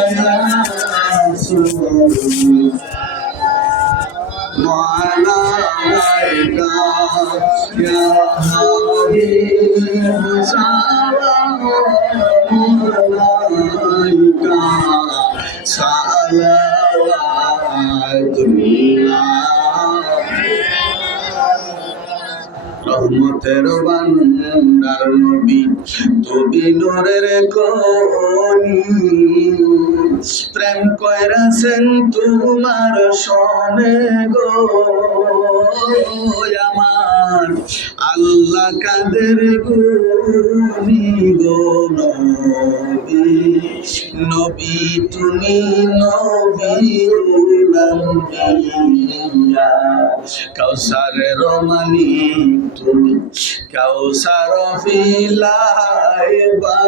ya Rasul malaika ya habib salam malaika salawatullah রহমতের বান্দার নবী তুমি নূরের খনি প্রেম কইরাছেন তোমার সনে গো আমার আল্লাহ কাদের গুনি গো নবী নবী তুমি নবী উলাম্বিয়া কাউসারের মালিক তুমি কাউসার ফিলাইবা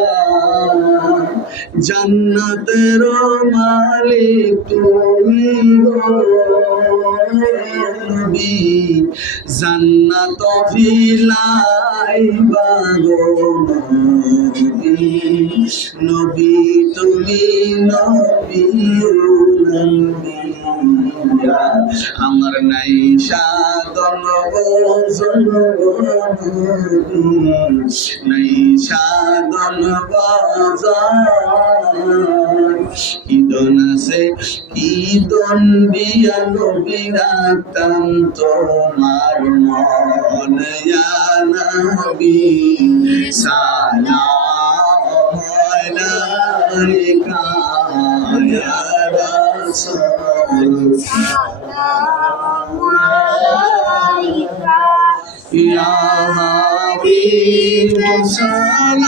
জান্নাতের মালিক তুমি গো নবী জান্নাত ফিলাইবা গো নবী নবী তুমি নবী উলাম্বিয়া আমার নাই সাধন ভজন নাই সাধন ভজন ইদন আছে ইদন দিয়া নবী রাখতাম তোমার মন ইয়া নবী সালাম আলাইকা ইয়া রাসূল Ya Habib salam